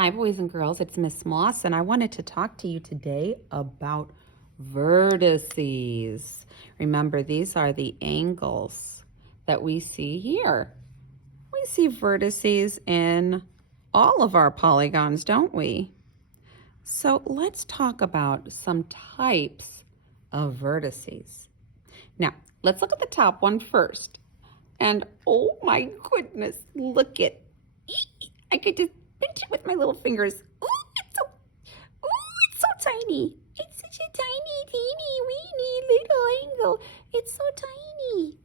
Hi, boys and girls. It's Miss Moss, and I wanted to talk to you today about vertices. Remember, these are the angles that we see here. We see vertices in all of our polygons, don't we? So let's talk about some types of vertices. Now, let's look at the top one first. And oh my goodness, look at it. I could just pinch it with my little fingers. It's so tiny. It's such a teeny, weeny little angle. It's so tiny.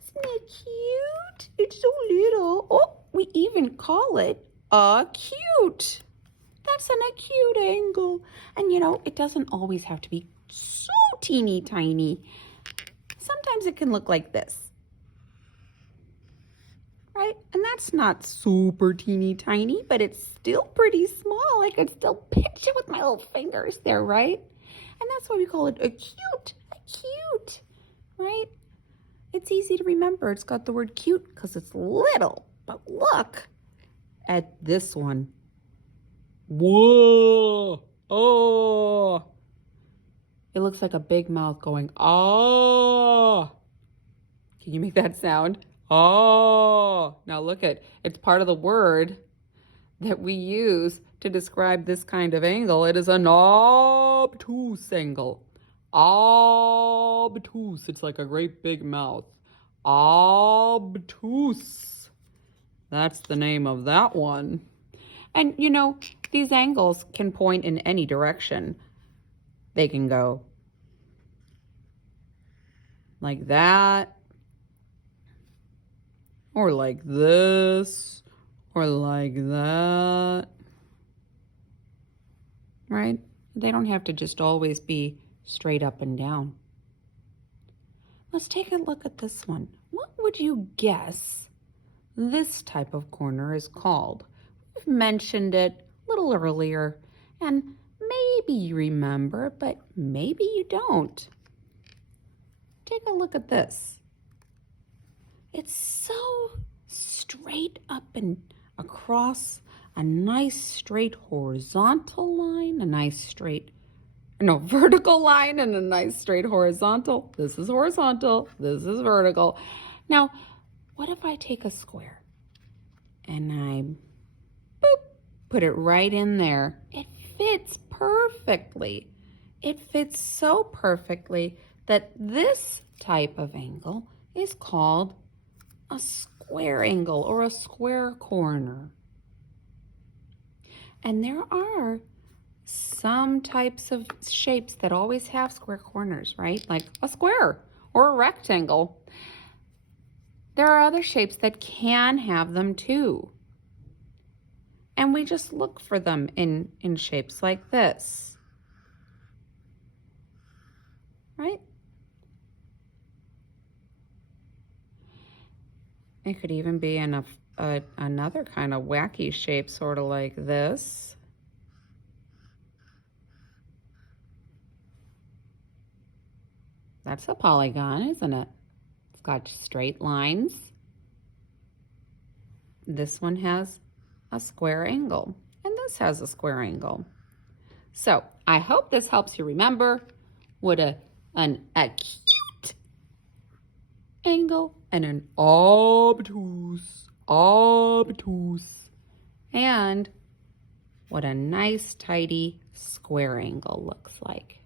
Isn't it cute? It's so little. Oh, we even call it acute. That's an acute angle. And you know, it doesn't always have to be so teeny tiny. Sometimes it can look like this. Right? And that's not super teeny tiny, but it's still pretty small. I could still pinch it with my little fingers there, right? And that's why we call it acute, right? It's easy to remember. It's got the word cute because it's little. But look at this one. Whoa! Oh! It looks like a big mouth going, ah! Can you make that sound? Oh, now look at, it's part of the word that we use to describe this kind of angle. It is an obtuse angle. Obtuse. It's like a great big mouth. Obtuse. That's the name of that one. And you know, these angles can point in any direction. They can go like that, or like this, or like that, right? They don't have to just always be straight up and down. Let's take a look at this one. What would you guess this type of corner is called? We've mentioned it a little earlier, and maybe you remember, but maybe you don't. Take a look at this. It's so straight up and across, a nice straight horizontal line, vertical line and a nice straight horizontal. This is horizontal, this is vertical. Now, what if I take a square and I put it right in there? It fits perfectly. It fits so perfectly that this type of angle is called a square angle or a square corner. And there are some types of shapes that always have square corners, right? Like a square or a rectangle. There are other shapes that can have them too. And we just look for them in shapes like this, right? It could even be in another kind of wacky shape, sort of like this. That's a polygon, isn't it? It's got straight lines. This one has a square angle, and this has a square angle. So I hope this helps you remember what an acute angle and an obtuse, and what a nice, tidy square angle looks like.